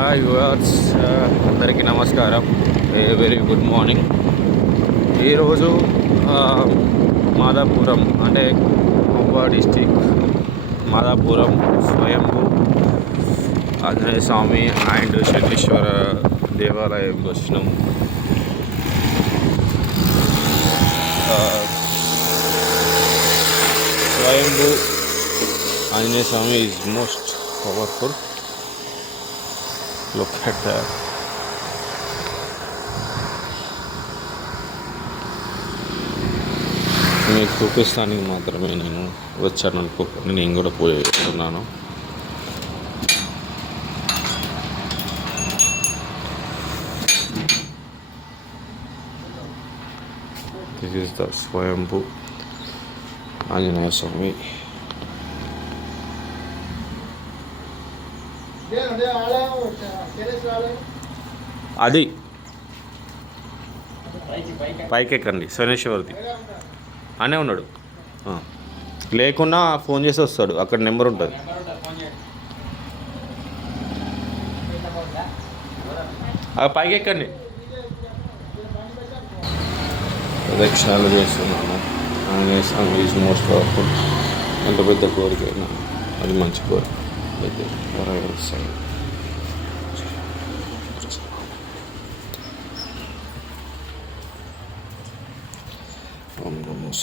Hi verse అందరికీ నమస్కారం. Very good morning ఈరోజు ఆ, మాదాపురం అంటే మహబూబా డిస్టిక్ మాదాపురం స్వయంభూ ఆంజనేయ స్వామి అండ్ శనీశ్వర దేవాలయంకి వచ్చినాం. ఆ, Swayambhu Anjaneya Swamy is most powerful look at that మీకు చూపిస్తానికి మాత్రమే నేను వచ్చాను అనుకోకుండా నేను కూడా పూజ దిస్ ఇస్ ద స్వయంభూ ఆంజనేయ స్వామి అది. పైకి ఎక్కండి శనేశ్వర్ది అనే ఉన్నాడు. లేకున్నా ఫోన్ చేసి వస్తాడు అక్కడ నెంబర్ ఉంటుంది. పైకి ఎక్కండి ప్రదక్షిణాలు చేస్తున్నాను. Anjaneya Swamy is most powerful ఎంత పెద్ద కోరిక అది మంచి కోరిక. види рельси. Он був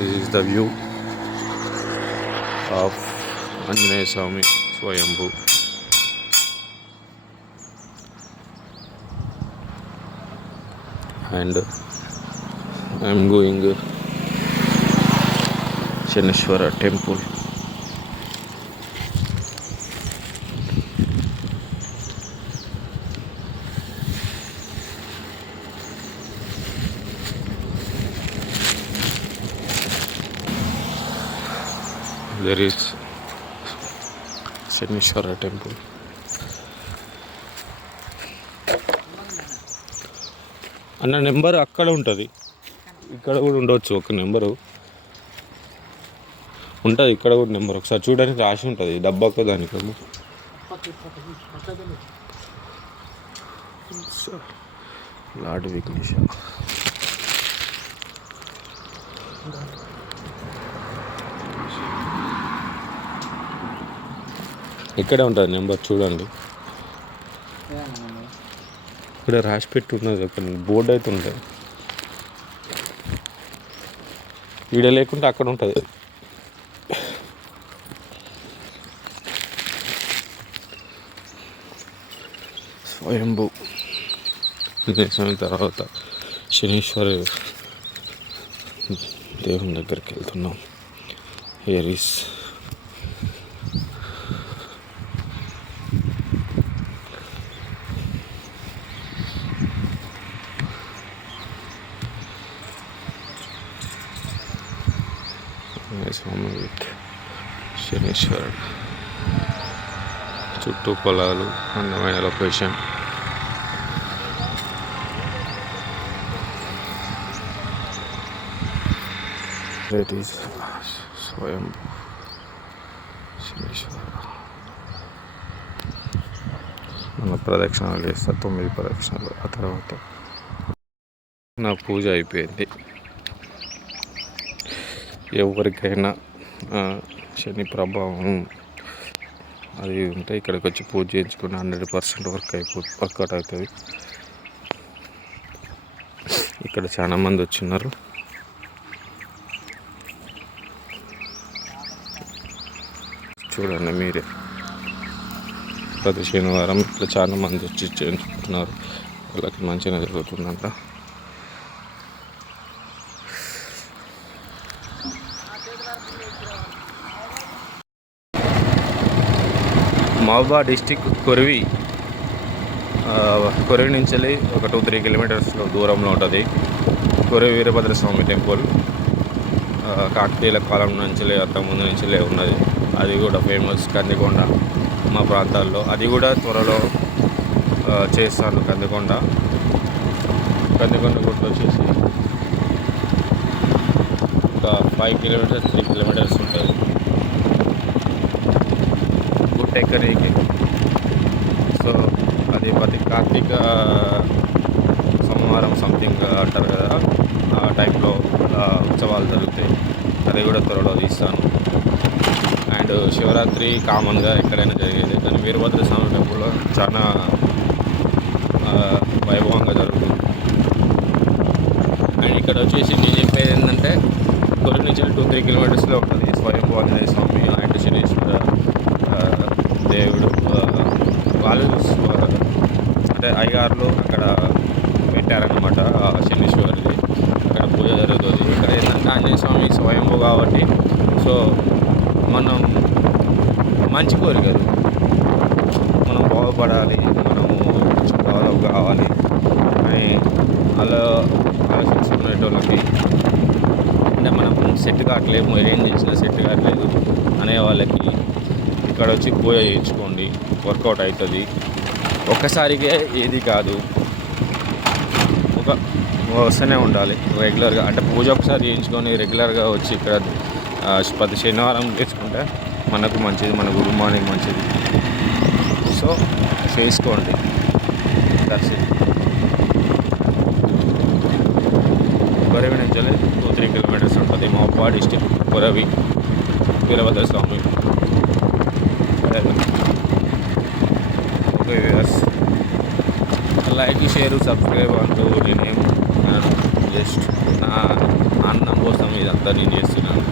Звезда View of Anjaneya Swamy Swayambhu and I am going Shaneshwara temple there is Shanishwara temple అన్న నెంబర్ అక్కడ ఉంటుంది. ఇక్కడ కూడా ఉండవచ్చు ఒక నెంబరు. ఉంటుంది ఇక్కడ కూడా నెంబర్. ఒకసారి చూడడానికి రాసి ఉంటుంది డబ్బాకు దానికి లాడ్ విఘ్నేశ్వర. ఇక్కడే ఉంటుంది నెంబర్ చూడండి. ఇక్కడ రాసి పెట్టి ఉన్నది ఒక బోర్డు అయితే ఉంటుంది. ఈడ లేకుంటే అక్కడ ఉంటుంది. స్వయంభూ. స్వామి తర్వాత శనీశ్వర దేవుని దగ్గరికి వెళ్తున్నాం. హియర్ ఈస్ స్వామి విత్ శనీశ్వరుడు. చుట్టూ పొలాలు అందమైన లొకేషన్. That ఈస్ స్వయం మన ప్రదక్షిణాలు చేస్తా తొమ్మిది ప్రదక్షిణాలు ఆ తర్వాత నా పూజ అయిపోయింది. ఎవరికైనా శని ప్రభావం. అది ఉంటే ఇక్కడికి వచ్చి పూజ చేయించుకుని హండ్రెడ్ పర్సెంట్ వర్క్ అయిపో వర్కౌట్ అవుతుంది. ఇక్కడ చాలా మంది వచ్చిన్నారు. చూడండి మీరే. ప్రతి శనివారం ఇట్లా చాలా మంది వచ్చి చేయించుకుంటున్నారు వాళ్ళకి మంచిగా జరుగుతుందంట. మహబూబా డిస్టిక్ కొరివి కొరివి నుంచి వెళ్ళి ఒక టూ త్రీ కిలోమీటర్స్ దూరంలో ఉంటుంది. కొరివి వీరభద్ర స్వామి టెంపుల్ కాకతీయుల కాలం నుంచి అంత ముందు నుంచి ఉన్నది. అది కూడా ఫేమస్ కందికొండ మా ప్రాంతాల్లో. అది కూడా త్వరలో చేస్తాను కందికొండ. కందికొండ గుట్ట వచ్చేసి ఒక ఫైవ్ కిలోమీటర్స్ త్రీ కిలోమీటర్స్ ఉంటుంది. గుట్ట సో అది ప్రతి కార్తీక సోమవారం సంథింగ్ అంటారు కదా ఆ టైంలో ఉత్సవాలు జరుగుతాయి. అది కూడా త్వరలో తీస్తాను. అండ్ శివరాత్రి కామన్గా ఎక్కడైనా జరిగేది కానీ వీరభద్ర స్వామి టెంపుల్లో చాలా వైభవంగా జరుగుతుంది. అండ్ ఇక్కడ వచ్చేసి నేను చెప్పేది ఏంటంటే కొరి నుంచి టూ త్రీ కిలోమీటర్స్లో ఉంటుంది స్వయంభూ ఆంజనేయ స్వామి అండ్ శనీశ్వర దేవుడు వాళ్ళు అంటే అయ్యగారులు అక్కడ పెట్టారనమాట ఆ అక్కడ పూజ జరుగుతుంది. ఇక్కడ ఏంటంటే ఆంజనేయ స్వామి స్వయంభూ కాబట్టి సో మనం మంచి కోరికలు. మనం బాగుపడాలి మనము డెవలప్ కావాలి అని అలా ఆలోచించుకునేటోళ్ళకి అంటే మనం సెట్ కావట్లేదు ఏం చేసినా సెట్ కావట్లేదు అనే వాళ్ళకి ఇక్కడ వచ్చి పూజ చేయించుకోండి వర్కౌట్ అవుతుంది. ఒక్కసారికే ఏది కాదు. ఒక వస్తూనే ఉండాలి రెగ్యులర్గా. అంటే పూజ ఒకసారి చేయించుకొని రెగ్యులర్గా వచ్చి ఇక్కడ ప్రతి శనివారం చేసుకుంటే మనకు మంచిది మన కుటుంబానికి మంచిది. సో చేసుకోండి. దట్స్ ఇట్ కొరవి నుంచి టూ త్రీ కిలోమీటర్స్ ఉంటుంది Mopa district Kuravi Veerabhadra Swamy. Like share subscribe అంటూ నేనేం జస్ట్ నా అన్నం కోసం ఇదంతా నేను చేస్తున్నాను.